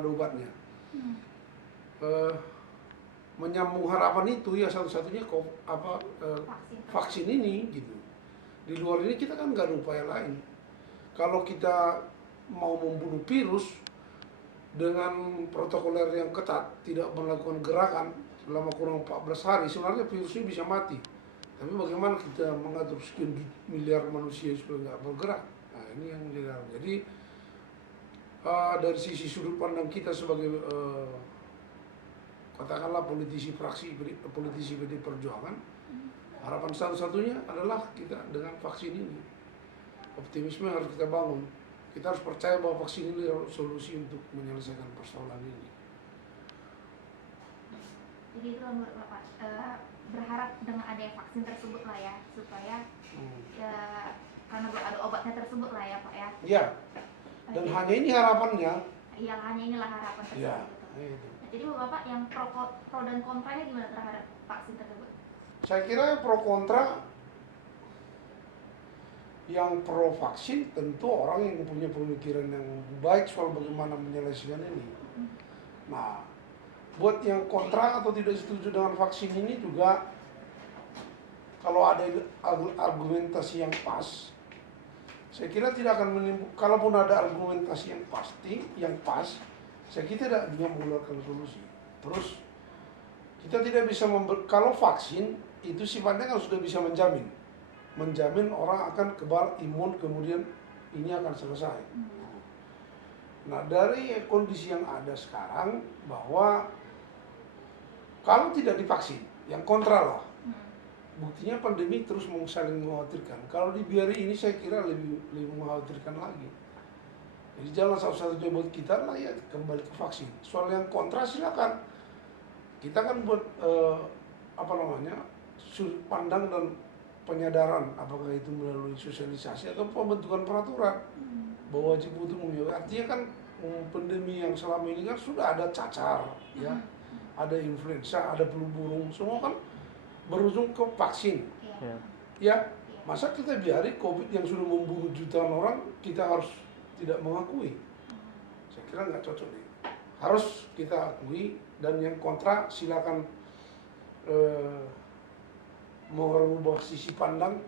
ada obatnya. Menyambung harapan itu ya satu-satunya vaksin ini gitu. Di luar ini kita kan nggak ada upaya lain. Kalau kita mau membunuh virus dengan protokoler yang ketat, tidak melakukan gerakan selama kurang 14 hari, sebenarnya virus ini bisa mati. Tapi bagaimana kita mengatur sekian miliar manusia supaya nggak bergerak? Nah ini yang jadi dari sisi sudut pandang kita sebagai katakanlah politisi fraksi politisi PD Perjuangan, harapan satu-satunya adalah kita dengan vaksin ini. Optimisme harus kita bangun. Kita harus percaya bahwa vaksin ini adalah solusi untuk menyelesaikan persoalan ini. Jadi itu menurut Bapak berharap dengan adanya vaksin tersebut lah ya, supaya ya, karena ada obatnya tersebut lah ya Pak ya. Ya. Dan hanya ini harapannya. Iya, hanya inilah harapan tersebut. Ya, gitu. Jadi Bapak yang pro dan kontranya gimana terhadap vaksin tersebut? Saya kira pro kontra. Yang pro vaksin tentu orang yang punya pemikiran yang baik soal bagaimana menyelesaikan ini. Nah, buat yang kontra atau tidak setuju dengan vaksin ini juga, kalau ada argumentasi yang pas, saya kira tidak akan menimbulkan. Kalaupun ada argumentasi yang pasti, yang pas, saya kira tidak bisa mengeluarkan solusi. Terus kita tidak bisa kalau vaksin itu sifatnya kan sudah bisa menjamin orang akan kebal imun, kemudian ini akan selesai. Nah dari kondisi yang ada sekarang, bahwa kalau tidak divaksin, yang kontra lah, buktinya pandemi terus saling mengkhawatirkan. Kalau dibiari ini saya kira lebih mengkhawatirkan lagi. Jadi jalan satu-satunya buat kita lah ya kembali ke vaksin. Soal yang kontra silakan. Kita kan buat sudut pandang dan penyadaran, apakah itu melalui sosialisasi atau pembentukan peraturan bahwa wajib untuk menjauhi. Artinya kan pandemi yang selama ini kan sudah ada cacar, ya, ada influenza, ada flu burung, semua kan berujung ke vaksin. Ya, masa kita biari COVID yang sudah membunuh jutaan orang kita harus tidak mengakui? Saya kira nggak cocok nih. Harus kita akui, dan yang kontra silakan merubah sisi pandang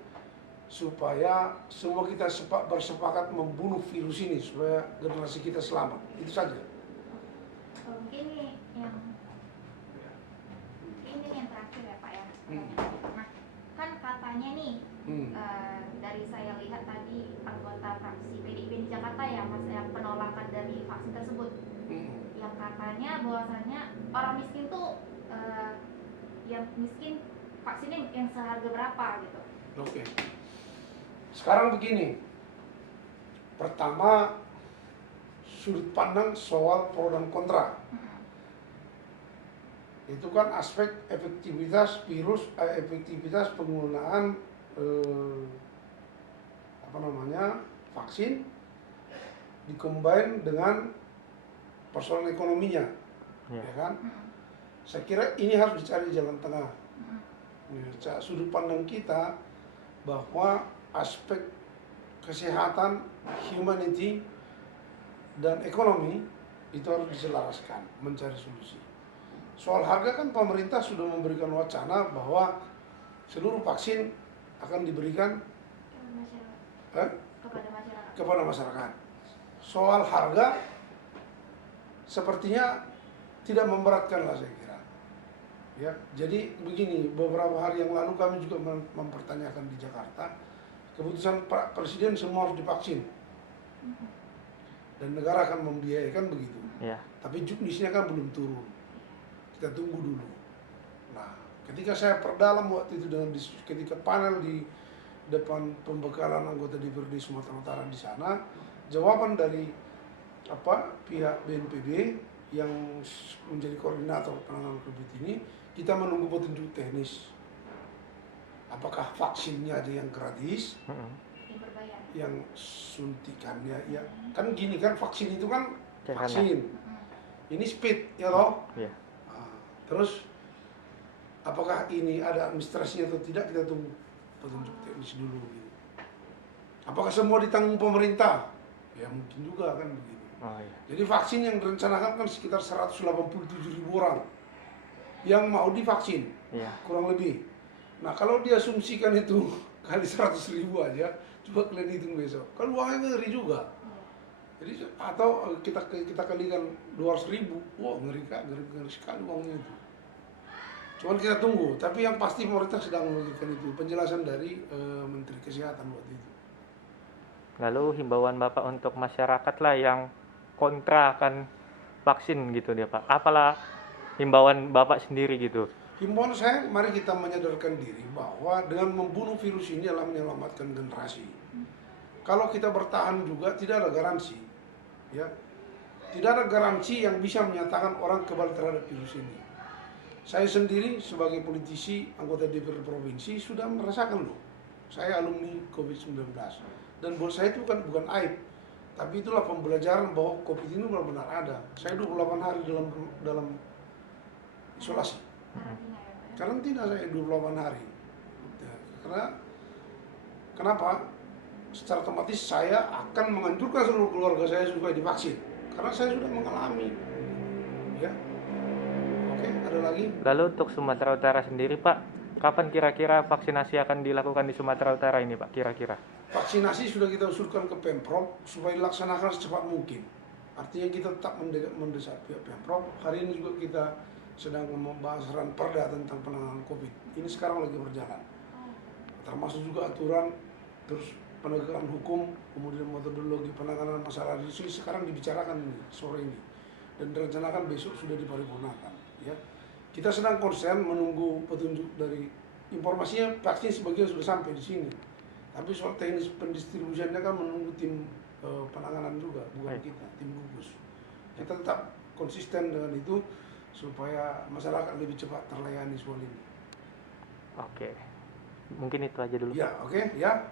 supaya semua kita bersepakat membunuh virus ini supaya generasi kita selamat. Itu saja. Mungkin yang terakhir ya Pak ya. Nah, kan katanya nih dari saya lihat tadi anggota fraksi PDIP di Jakarta ya Mas, yang penolakan dari vaksin tersebut, yang katanya bahwasanya orang miskin tuh yang miskin vaksinnya yang seharga berapa gitu. Oke. Sekarang begini. Pertama, sudut pandang soal pro dan kontra. Itu kan aspek efektivitas efektivitas penggunaan vaksin dikombin dengan persoalan ekonominya, ya kan? Saya kira ini harus dicari jalan tengah. Sudut pandang kita bahwa aspek kesehatan, humanity, dan ekonomi itu harus diselaraskan, mencari solusi. Soal harga kan pemerintah sudah memberikan wacana bahwa seluruh vaksin akan diberikan kepada masyarakat. Soal harga sepertinya tidak memberatkan lah saya kira. Ya, jadi begini, beberapa hari yang lalu kami juga mempertanyakan di Jakarta, keputusan Pak Presiden semua harus divaksin, dan negara akan membiayakan begitu. Tapi juknisnya kan belum turun, kita tunggu dulu. Nah, ketika saya perdalam waktu itu ketika panel di depan pembekalan anggota DPRD Sumatera Utara di sana, jawaban dari pihak BNPB yang menjadi koordinator penanganan COVID ini, kita menunggu petunjuk teknis. Apakah vaksinnya aja yang gratis, yang suntikannya, ya kan gini kan, vaksin itu kan vaksin, ini speed ya toh. Nah, terus apakah ini ada administrasinya atau tidak, kita tunggu petunjuk teknis dulu gitu. Apakah semua ditanggung pemerintah? Ya mungkin juga kan begitu. Oh iya. Jadi vaksin yang direncanakan kan sekitar 187.000 orang yang mau divaksin, Iya. kurang lebih. Nah kalau diasumsikan itu kali 100.000 aja, coba kalian hitung besok. Kan uangnya ngeri juga. Jadi atau kita kalikan 200.000, wah ngeri sekali uangnya itu. Cuman kita tunggu, tapi yang pasti pemerintah sedang memikirkan itu, penjelasan dari Menteri Kesehatan waktu itu. Lalu himbauan Bapak untuk masyarakat lah yang kontra akan vaksin gitu dia Pak. Apalah himbauan Bapak sendiri gitu. Himbauan saya, mari kita menyadarkan diri bahwa dengan membunuh virus ini adalah menyelamatkan generasi. Kalau kita bertahan juga tidak ada garansi, ya, tidak ada garansi yang bisa menyatakan orang kebal terhadap virus ini. Saya sendiri sebagai politisi, anggota DPR provinsi sudah merasakan loh. Saya alumni COVID-19 dan buat saya itu bukan aib, tapi itulah pembelajaran bahwa COVID ini benar-benar ada. Saya 28 hari dalam isolasi. Karantina ya Pak ya? Karantina saya 28 hari. Ya, karena kenapa? Secara otomatis saya akan menganjurkan seluruh keluarga saya supaya divaksin. Karena saya sudah mengalami. Ya. Oke, ada lagi? Lalu untuk Sumatera Utara sendiri Pak, kapan kira-kira vaksinasi akan dilakukan di Sumatera Utara ini Pak kira-kira? Vaksinasi sudah kita usulkan ke Pemprov supaya dilaksanakan secepat mungkin. Artinya kita tetap mendesak pihak Pemprov. Hari ini juga kita sedang membahas ranperda tentang penanganan COVID. Ini sekarang lagi berjalan. Termasuk juga aturan, terus penegakan hukum, kemudian metodologi penanganan masalah itu sekarang dibicarakan ini, sore ini. Dan direncanakan besok sudah diparipurnakan. Ya. Kita sedang konsen menunggu petunjuk dari informasinya, vaksin sebagian sudah sampai di sini. Tapi soal teknis pendistribusiannya kan menunggu tim penanganan juga, bukan kita, tim gugus. Kita tetap konsisten dengan itu supaya masyarakat lebih cepat terlayani soal ini. Oke. Mungkin itu aja dulu. Ya, oke, ya.